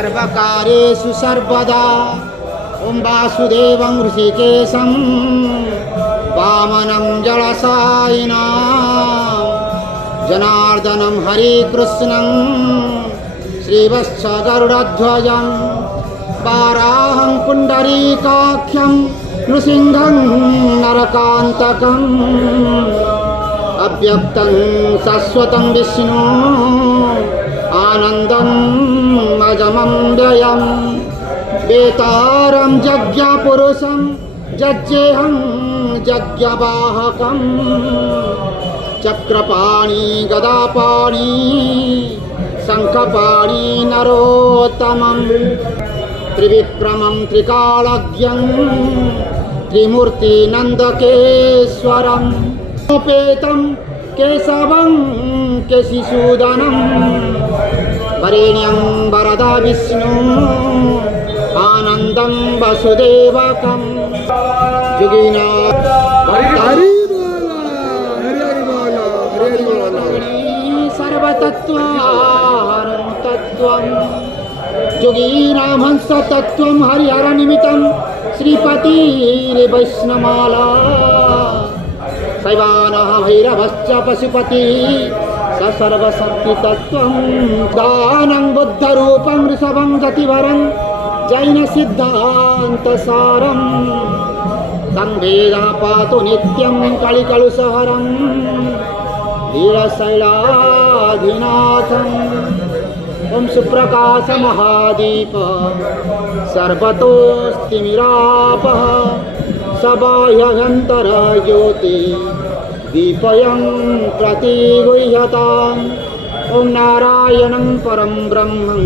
सर्वकारेषु सर्वदा ॐ वासुदेवं ऋषिकेशं वामनं जलसायिनां जनार्दनं हरिकृष्णं श्रीवत्स गरुडध्वजं वाराहं पुण्डरीकाख्यं नृसिंहं नरकान्तकम् अव्यक्तं शाश्वतं विष्णु आनन्दम् अजमं व्ययम् वेतारं यज्ञपुरुषं यज्ञेहं यज्ञवाहकम् चक्रपाणि गदापाणि शङ्खपाणि नरोत्तमं त्रिविक्रमं त्रिकालज्ञं त्रिमूर्तिनन्दकेश्वरम् उपेतं केशवं केशिसूदनं वरेण्यं वरदा विष्णु आनन्दं वसुदेवकं जुगिना सर्वतत्त्वाहरं तत्त्वं योगीनां तत्त्वं हरिहरनिमित्तं श्रीपतिर्वैष्णमाला शैवानः भैरवश्च पशुपतिः स सर्वशक्तितत्त्वं दानं बुद्धरूपं ऋषभं गतिवरं जैनसिद्धान्तसारं तं वेदः पातु नित्यं कलिकलुषहरं वीरशैलाधिनाथम् ॐ सुप्रकाशमहादीप सर्वतोस्तिमिरापः सबाह्यभ्यन्तरज्योति दीपयं प्रतिगुह्यताम् ॐ नारायणं परं ब्रह्मं